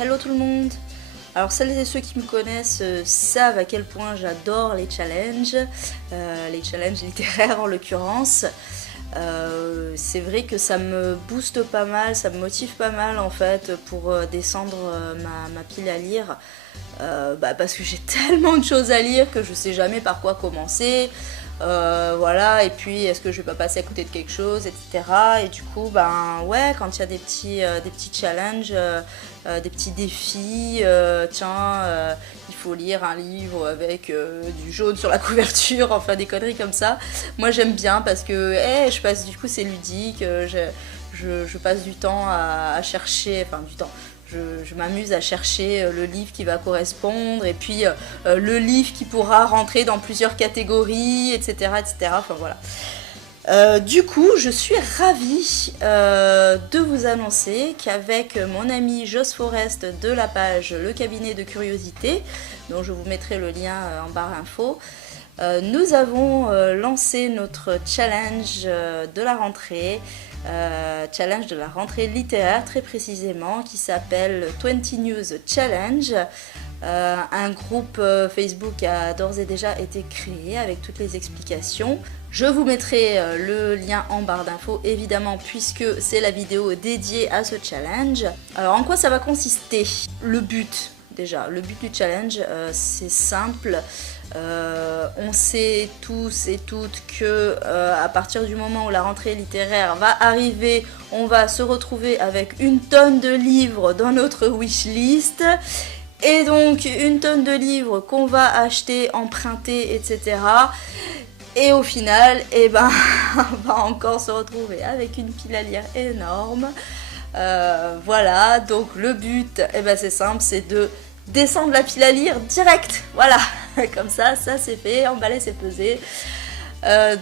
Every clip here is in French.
Hello tout le monde. Alors celles et ceux qui me connaissent savent à quel point j'adore les challenges littéraires en l'occurrence. C'est vrai que ça me booste pas mal, ça me motive pas mal en fait pour descendre ma pile à lire. Parce que j'ai tellement de choses à lire que je sais jamais par quoi commencer. Voilà, et puis est-ce que je vais pas passer à côté de quelque chose, etc. Et du coup, ouais, quand il y a des petits challenges, des petits défis, il faut lire un livre avec du jaune sur la couverture, enfin des conneries comme ça. Moi j'aime bien parce que je passe, du coup c'est ludique, je passe du temps à chercher, enfin du temps. Je m'amuse à chercher le livre qui va correspondre et puis le livre qui pourra rentrer dans plusieurs catégories, etc. etc. Enfin voilà. Du coup, je suis ravie de vous annoncer qu'avec mon ami Joss Forest de la page Le Cabinet de Curiosité, dont je vous mettrai le lien en barre info, nous avons lancé notre challenge de la rentrée. Challenge de la rentrée littéraire très précisément, qui s'appelle 20 News Challenge. Un groupe Facebook a d'ores et déjà été créé avec toutes les explications. Je vous mettrai le lien en barre d'infos évidemment, puisque c'est la vidéo dédiée à ce challenge. Alors en quoi ça va consister? Le but du challenge, c'est simple. On sait tous et toutes que à partir du moment où la rentrée littéraire va arriver, on va se retrouver avec une tonne de livres dans notre wishlist. Et donc une tonne de livres qu'on va acheter, emprunter, etc. Et au final, on va encore se retrouver avec une pile à lire énorme. Voilà, donc le but, c'est simple, c'est de descendre la pile à lire direct. Voilà, comme ça c'est fait, emballé, c'est pesé.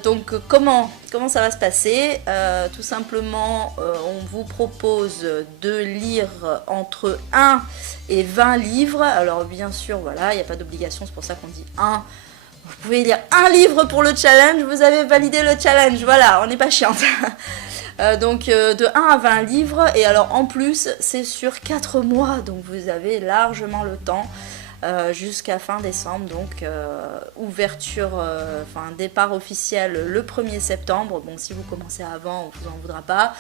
Donc comment ça va se passer? Tout simplement, on vous propose de lire entre 1 et 20 livres. Alors bien sûr, voilà, il n'y a pas d'obligation, c'est pour ça qu'on dit 1. Vous pouvez lire un livre pour le challenge, vous avez validé le challenge, voilà, on n'est pas chiante. Donc de 1 à 20 livres, et alors en plus c'est sur 4 mois, donc vous avez largement le temps jusqu'à fin décembre, donc ouverture, départ officiel le 1er septembre. Bon, si vous commencez avant, on vous en voudra pas,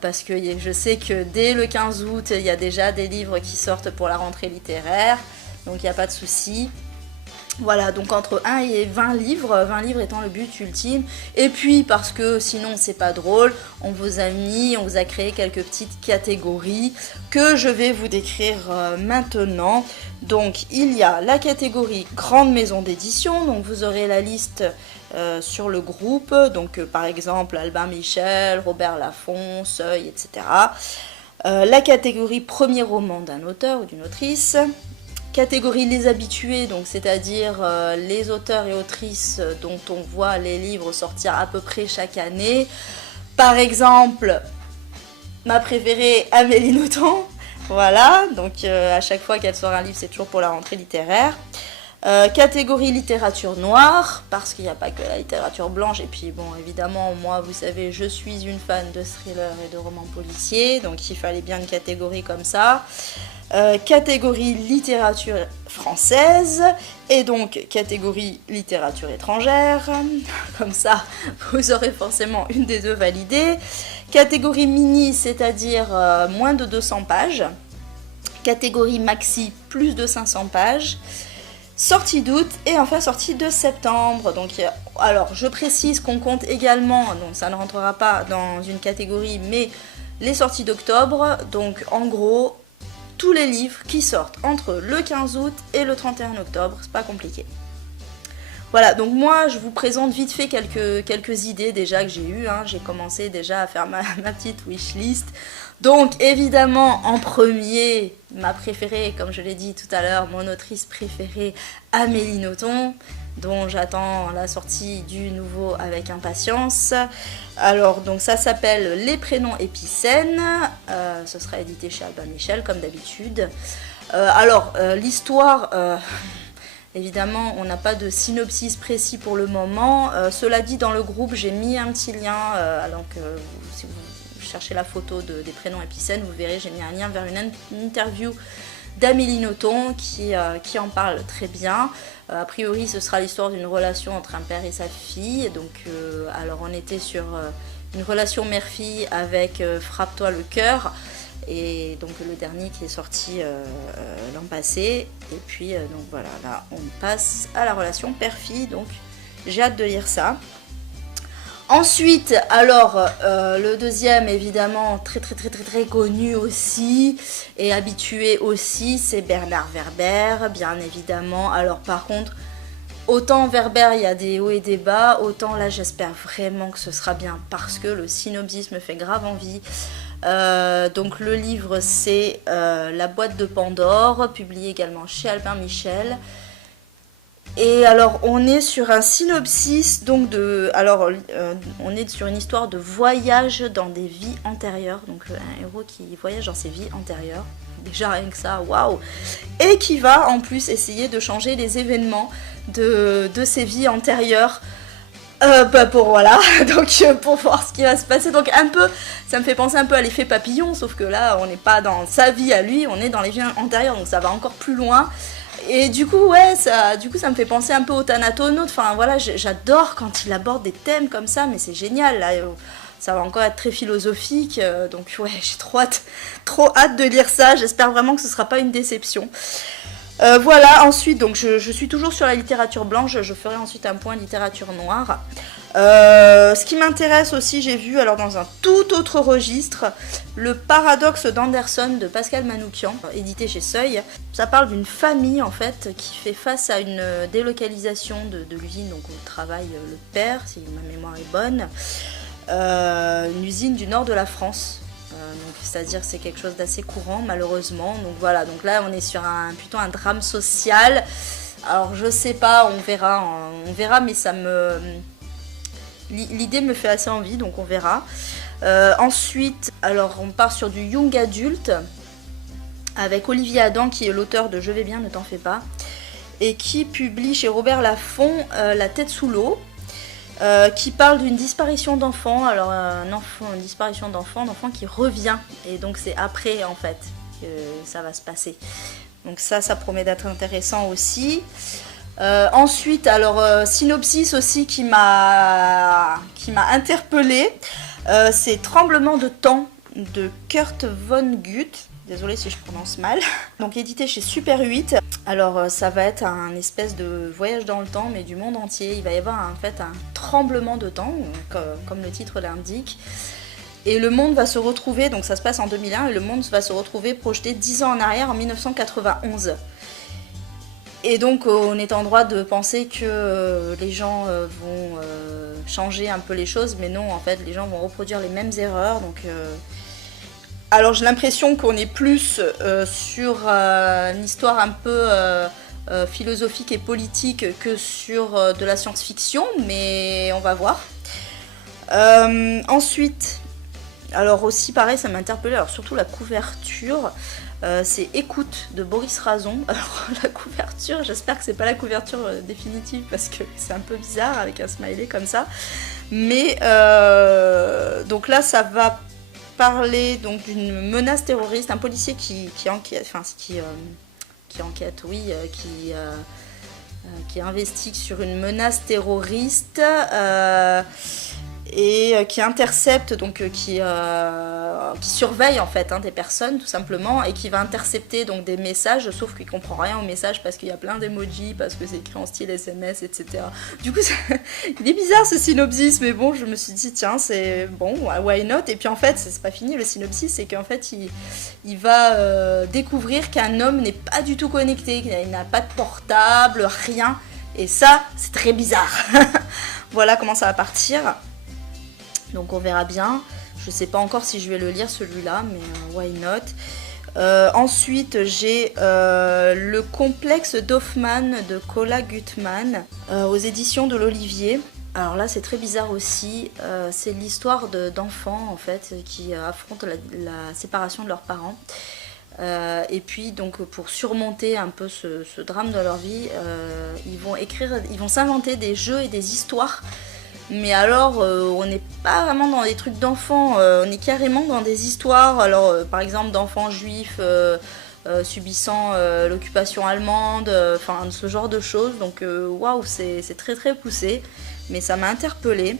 parce que je sais que dès le 15 août, il y a déjà des livres qui sortent pour la rentrée littéraire, donc il n'y a pas de souci. Voilà, donc entre 1 et 20 livres étant le but ultime. Et puis, parce que sinon c'est pas drôle, on vous a créé quelques petites catégories que je vais vous décrire maintenant. Donc, il y a la catégorie grande maison d'édition, donc vous aurez la liste sur le groupe, donc par exemple Albin Michel, Robert Laffont, Seuil, etc. La catégorie premier roman d'un auteur ou d'une autrice. Catégorie les habitués, donc c'est-à-dire les auteurs et autrices dont on voit les livres sortir à peu près chaque année. Par exemple, ma préférée, Amélie Nothomb. Voilà, donc à chaque fois qu'elle sort un livre, c'est toujours pour la rentrée littéraire. Catégorie littérature noire, parce qu'il n'y a pas que la littérature blanche. Et puis bon, évidemment, moi, vous savez, je suis une fan de thrillers et de romans policiers, donc il fallait bien une catégorie comme ça. Catégorie littérature française, et donc catégorie littérature étrangère, comme ça vous aurez forcément une des deux validées. Catégorie mini, c'est-à-dire moins de 200 pages. Catégorie maxi, plus de 500 pages. Sortie d'août et enfin sortie de septembre. Donc, alors je précise qu'on compte également, donc ça ne rentrera pas dans une catégorie, mais les sorties d'octobre. Donc en gros, tous les livres qui sortent entre le 15 août et le 31 octobre, c'est pas compliqué. Voilà, donc moi je vous présente vite fait quelques idées déjà que j'ai eues. J'ai commencé déjà à faire ma petite wishlist. Donc évidemment en premier, ma préférée, comme je l'ai dit tout à l'heure, mon autrice préférée, Amélie Nothomb, dont j'attends la sortie du nouveau avec impatience. Alors donc ça s'appelle Les prénoms épicènes, ce sera édité chez Albin Michel comme d'habitude. L'histoire... Évidemment, on n'a pas de synopsis précis pour le moment. Cela dit, dans le groupe, j'ai mis un petit lien, cherchez la photo des prénoms épicènes, vous verrez, j'ai mis un lien vers une interview d'Amélie Nothomb qui en parle très bien. A priori, ce sera l'histoire d'une relation entre un père et sa fille. Donc, alors on était sur une relation mère-fille avec Frappe-toi le cœur. Et donc le dernier qui est sorti l'an passé. Et puis donc voilà, là on passe à la relation père-fille. Donc j'ai hâte de lire ça. Ensuite, alors, le deuxième, évidemment, très connu aussi, et habitué aussi, c'est Bernard Werber, bien évidemment. Alors, par contre, autant Werber, il y a des hauts et des bas, autant là, j'espère vraiment que ce sera bien, parce que le synopsis me fait grave envie. Donc, le livre, c'est La boîte de Pandore, publié également chez Albin Michel. Et alors on est sur un synopsis donc on est sur une histoire de voyage dans des vies antérieures, donc un héros qui voyage dans ses vies antérieures, déjà rien que ça, waouh, et qui va en plus essayer de changer les événements de ses vies antérieures pour voir ce qui va se passer. Donc un peu, ça me fait penser un peu à l'effet papillon, sauf que là on n'est pas dans sa vie à lui, on est dans les vies antérieures, donc ça va encore plus loin. Et du coup, ça me fait penser un peu au Thanatonautes. Enfin voilà, j'adore quand il aborde des thèmes comme ça, mais c'est génial. Là, ça va encore être très philosophique. Donc ouais, j'ai trop hâte de lire ça. J'espère vraiment que ce ne sera pas une déception. Voilà, ensuite, donc je suis toujours sur la littérature blanche. Je ferai ensuite un point littérature noire. Ce qui m'intéresse aussi, j'ai vu, alors dans un tout autre registre, Le paradoxe d'Anderson de Pascal Manoukian, édité chez Seuil. Ça parle d'une famille en fait qui fait face à une délocalisation de l'usine donc où travaille le père, si ma mémoire est bonne, une usine du nord de la France. C'est-à-dire c'est quelque chose d'assez courant malheureusement. Donc voilà, donc là on est sur plutôt un drame social. Alors je sais pas, on verra, mais l'idée me fait assez envie, donc on verra. Ensuite, alors on part sur du young adulte avec Olivier Adam qui est l'auteur de Je vais bien, ne t'en fais pas, et qui publie chez Robert Laffont La tête sous l'eau, qui parle d'une disparition d'enfant. Alors une disparition d'enfant qui revient, et donc c'est après en fait que ça va se passer. Donc ça promet d'être intéressant aussi. Ensuite, alors synopsis aussi qui m'a interpellée, c'est Tremblement de temps de Kurt Vonnegut. Désolée si je prononce mal. Donc édité chez Super 8. Alors ça va être un espèce de voyage dans le temps, mais du monde entier. Il va y avoir en fait un tremblement de temps, comme le titre l'indique. Et le monde va se retrouver, donc ça se passe en 2001, et le monde va se retrouver projeté 10 ans en arrière, en 1991. Et donc on est en droit de penser que les gens vont changer un peu les choses, mais non, en fait les gens vont reproduire les mêmes erreurs. Donc, alors j'ai l'impression qu'on est plus sur une histoire un peu philosophique et politique que sur de la science-fiction, mais on va voir. Ensuite, alors aussi pareil, ça m'a interpellée, alors surtout la couverture. C'est Écoute de Boris Razon. Alors la couverture, j'espère que c'est pas la couverture définitive parce que c'est un peu bizarre avec un smiley comme ça. Mais donc là ça va parler donc d'une menace terroriste, un policier qui enquête, qui investigue sur une menace terroriste. Et qui intercepte, donc qui surveille en fait des personnes tout simplement, et qui va intercepter donc des messages, sauf qu'il comprend rien aux messages parce qu'il y a plein d'emojis, parce que c'est écrit en style SMS, etc. Du coup il est bizarre ce synopsis, mais bon, je me suis dit tiens, c'est bon, why not. Et puis en fait c'est pas fini le synopsis, c'est qu'en fait il va découvrir qu'un homme n'est pas du tout connecté, qu'il n'a pas de portable, rien, et ça c'est très bizarre. Voilà comment ça va partir. Donc on verra bien. Je sais pas encore si je vais le lire celui-là, mais why not. Ensuite j'ai Le complexe d'Hoffmann de Kola Gutmann aux éditions de l'Olivier. Alors là c'est très bizarre aussi. C'est l'histoire d'enfants en fait qui affrontent la séparation de leurs parents. Et puis donc pour surmonter un peu ce drame de leur vie, ils vont s'inventer des jeux et des histoires Mais alors, on n'est pas vraiment dans des trucs d'enfants, on est carrément dans des histoires, alors par exemple d'enfants juifs subissant l'occupation allemande, enfin ce genre de choses. Donc waouh, c'est très très poussé, mais ça m'a interpellée.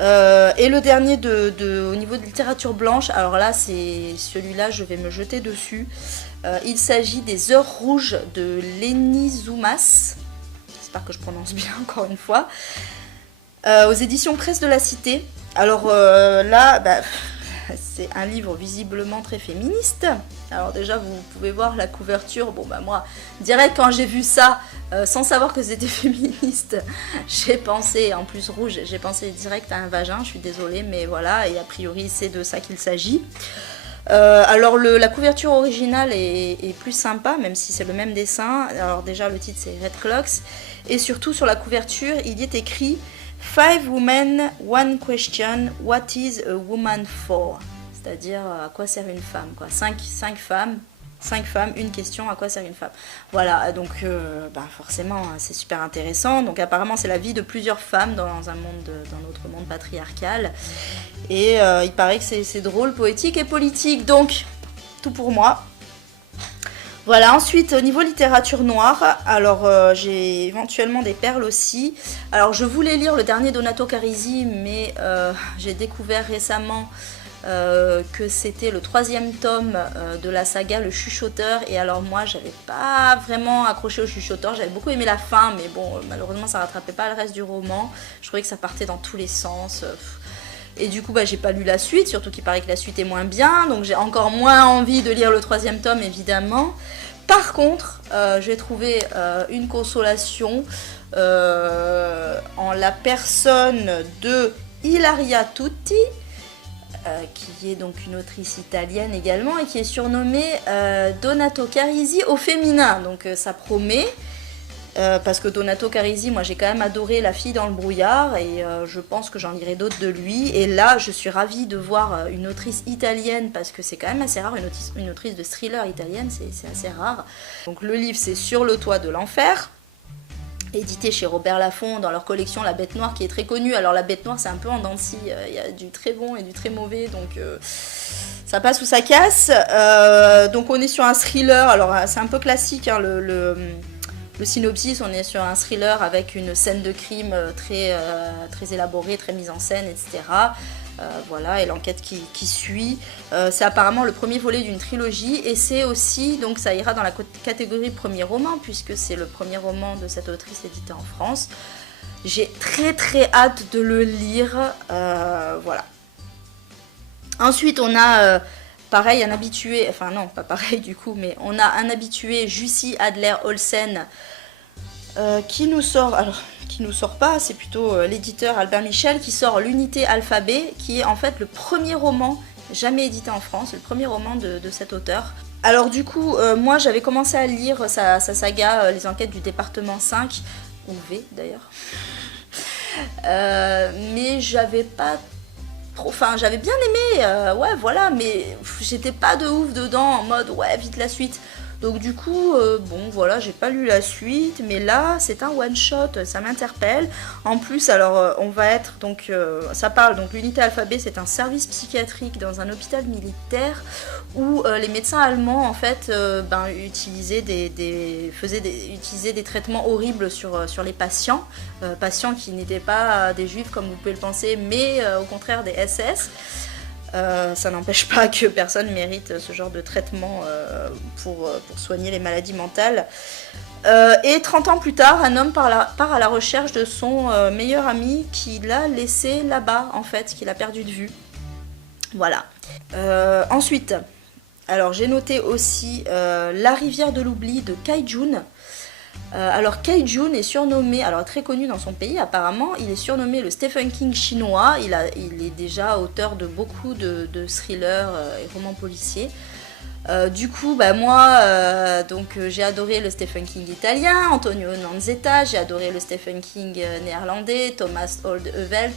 Et le dernier au niveau de littérature blanche, alors là, c'est celui-là, je vais me jeter dessus. Il s'agit des Heures rouges de Lenny Zoumas. J'espère que je prononce bien encore une fois. Aux éditions Presse de la Cité. Alors là, c'est un livre visiblement très féministe. Alors déjà, vous pouvez voir la couverture. Bon bah moi, direct quand j'ai vu ça, sans savoir que c'était féministe, j'ai pensé, en plus rouge, j'ai pensé direct à un vagin. Je suis désolée, mais voilà. Et a priori, c'est de ça qu'il s'agit. Alors la couverture originale est plus sympa, même si c'est le même dessin. Alors déjà, le titre c'est Red Clocks. Et surtout sur la couverture, il y est écrit 5 women, 1 question, what is a woman for? C'est-à-dire à quoi sert une femme, quoi. 5 femmes, une question, à quoi sert une femme? Voilà, donc forcément c'est super intéressant. Donc apparemment c'est la vie de plusieurs femmes dans notre monde patriarcal. Et il paraît que c'est drôle, poétique et politique. Donc tout pour moi. Voilà, ensuite au niveau littérature noire, alors j'ai éventuellement des perles aussi. Alors je voulais lire le dernier Donato Carisi, mais j'ai découvert récemment que c'était le 3e tome de la saga Le Chuchoteur. Et alors moi j'avais pas vraiment accroché au Chuchoteur, j'avais beaucoup aimé la fin, mais bon malheureusement ça rattrapait pas le reste du roman. Je trouvais que ça partait dans tous les sens. Et du coup j'ai pas lu la suite, surtout qu'il paraît que la suite est moins bien, donc j'ai encore moins envie de lire le 3e tome évidemment. Par contre, j'ai trouvé une consolation en la personne de Ilaria Tutti, qui est donc une autrice italienne également et qui est surnommée Donato Carisi au féminin. Donc ça promet. Parce que Donato Carisi, moi j'ai quand même adoré La fille dans le brouillard et je pense que j'en lirai d'autres de lui. Et là, je suis ravie de voir une autrice italienne parce que c'est quand même assez rare, une autrice de thriller italienne, c'est assez rare. Donc le livre, c'est Sur le toit de l'enfer, édité chez Robert Laffont dans leur collection La Bête Noire qui est très connue. Alors la Bête Noire, c'est un peu en dents de scie, il y a du très bon et du très mauvais, donc ça passe ou ça casse. Donc on est sur un thriller, alors c'est un peu classique, hein, le synopsis, on est sur un thriller avec une scène de crime très élaborée, très mise en scène, etc. Voilà, et l'enquête qui suit. C'est apparemment le premier volet d'une trilogie et c'est aussi, donc ça ira dans la catégorie premier roman puisque c'est le premier roman de cette autrice édité en France. J'ai très hâte de le lire, voilà. Ensuite, on a... pareil, un habitué, enfin non, pas pareil du coup, mais on a un habitué, Jussi Adler-Olsen, qui nous sort pas, c'est plutôt l'éditeur Albert Michel qui sort l'unité Alphabet, qui est en fait le premier roman jamais édité en France, le premier roman de cet auteur. Alors du coup, moi j'avais commencé à lire sa saga Les enquêtes du département 5, ou V d'ailleurs, mais j'avais pas... Enfin, j'avais bien aimé, ouais, voilà, mais j'étais pas de ouf dedans, en mode, ouais, vite la suite. Donc du coup, bon, voilà, j'ai pas lu la suite, mais là, c'est un one-shot, ça m'interpelle. En plus, alors, on va être, donc, ça parle, donc l'unité Alphabet, c'est un service psychiatrique dans un hôpital militaire où les médecins allemands, en fait, utilisaient des traitements horribles sur les patients, patients qui n'étaient pas des juifs comme vous pouvez le penser, mais au contraire des SS. Ça n'empêche pas que personne mérite ce genre de traitement pour soigner les maladies mentales. Et 30 ans plus tard, un homme part à la recherche de son meilleur ami qu'il a laissé là-bas, en fait, qu'il a perdu de vue. Voilà. Ensuite, alors j'ai noté aussi La rivière de l'oubli de Kai Jun. Alors Kai Jun est surnommé, alors très connu dans son pays apparemment, il est surnommé le Stephen King chinois, il est déjà auteur de beaucoup de thrillers et romans policiers. Du coup, moi, j'ai adoré le Stephen King italien, Antonio Nonzetta, j'ai adoré le Stephen King néerlandais, Thomas Oldevelt.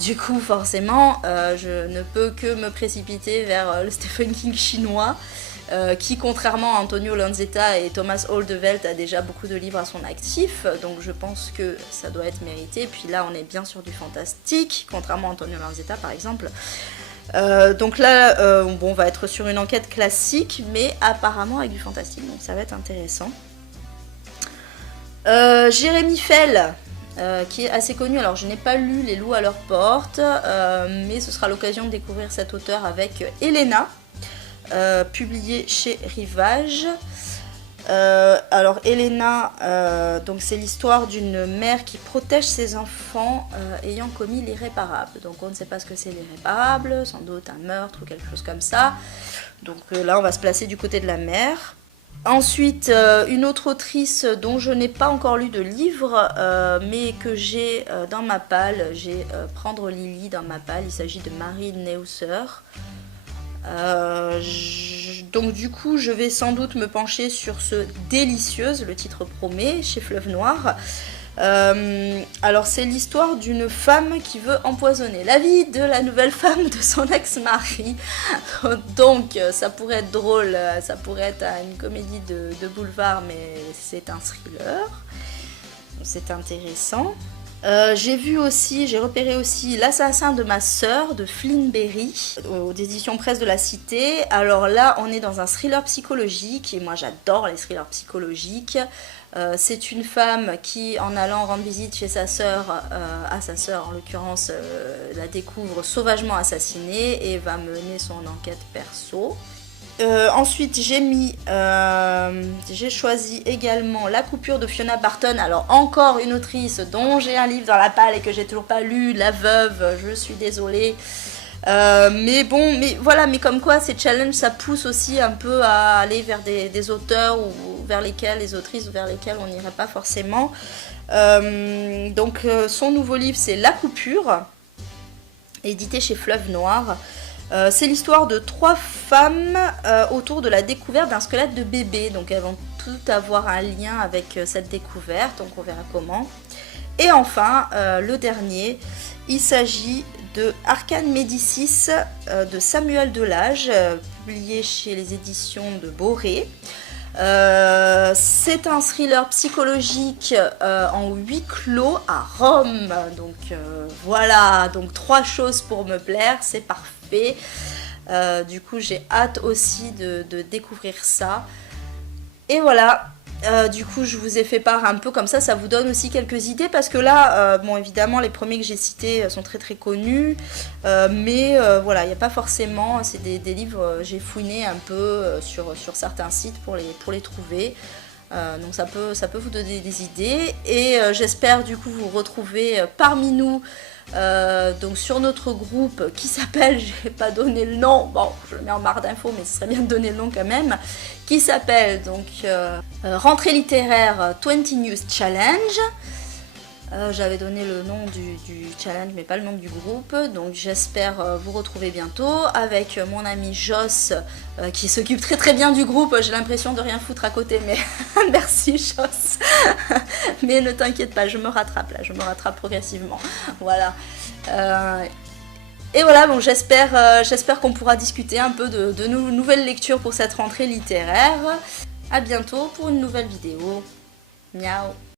Du coup, forcément, je ne peux que me précipiter vers le Stephen King chinois. qui contrairement à Antonio Lanzetta et Thomas Oldevelt a déjà beaucoup de livres à son actif, donc je pense que ça doit être mérité. Puis là on est bien sur du fantastique, contrairement à Antonio Lanzetta par exemple. Donc là bon, on va être sur une enquête classique mais apparemment avec du fantastique, donc ça va être intéressant. Jérémy Fell, qui est assez connu, alors je n'ai pas lu Les loups à leur porte, mais ce sera l'occasion de découvrir cet auteur avec Elena, publié chez Rivage. Alors Elena, donc c'est l'histoire d'une mère qui protège ses enfants ayant commis l'irréparable. Donc on ne sait pas ce que c'est l'irréparable, sans doute un meurtre ou quelque chose comme ça. Donc là on va se placer du côté de la mère. Ensuite, une autre autrice dont je n'ai pas encore lu de livre, mais que j'ai dans ma palle, j'ai Prendre Lily dans ma palle, il s'agit de Marie Neusser. Donc du coup, je vais sans doute me pencher sur ce Délicieuse, le titre promet, chez Fleuve Noir. Alors c'est l'histoire d'une femme qui veut empoisonner la vie de la nouvelle femme de son ex-mari. Donc ça pourrait être drôle, ça pourrait être une comédie de boulevard, mais c'est un thriller. C'est intéressant. J'ai repéré aussi L'assassin de ma sœur de Flynn Berry aux éditions Presse de la Cité. Alors là on est dans un thriller psychologique et moi j'adore les thrillers psychologiques. C'est une femme qui, en allant rendre visite chez sa sœur, à sa sœur en l'occurrence, la découvre sauvagement assassinée et va mener son enquête perso. Ensuite j'ai choisi également La coupure de Fiona Barton. Alors encore une autrice dont j'ai un livre dans la palle et que j'ai toujours pas lu, La veuve, je suis désolée. Mais bon, mais comme quoi ces challenges ça pousse aussi un peu à aller vers des auteurs ou vers lesquels, les autrices vers lesquelles on n'irait pas forcément. Donc son nouveau livre c'est La coupure, édité chez Fleuve Noir. C'est l'histoire de 3 femmes autour de la découverte d'un squelette de bébé. Donc elles vont toutes avoir un lien avec cette découverte, donc on verra comment. Et enfin, le dernier, il s'agit de Arcane Médicis de Samuel Delage, publié chez les éditions de Boré. C'est un thriller psychologique en huis clos à Rome. Donc voilà, donc 3 choses pour me plaire, c'est parfait. Du coup j'ai hâte aussi de découvrir ça. Et voilà. Du coup je vous ai fait part un peu comme ça vous donne aussi quelques idées parce que là, bon évidemment les premiers que j'ai cités sont très très connus, mais voilà, il n'y a pas forcément, c'est des livres, j'ai fouiné un peu sur certains sites pour les trouver, donc ça peut vous donner des idées et j'espère du coup vous retrouver parmi nous. Donc sur notre groupe qui s'appelle, je vais pas donner le nom, bon je le mets en barre d'infos mais ce serait bien de donner le nom quand même, qui s'appelle donc Rentrée littéraire 20 News Challenge. J'avais donné le nom du challenge mais pas le nom du groupe, donc j'espère vous retrouver bientôt avec mon ami Joss qui s'occupe très très bien du groupe. J'ai l'impression de rien foutre à côté mais merci Joss. Mais ne t'inquiète pas, je me rattrape là, je me rattrape progressivement, voilà. Et voilà, bon, j'espère qu'on pourra discuter un peu de nouvelles lectures pour cette rentrée littéraire. A bientôt pour une nouvelle vidéo. Miaou.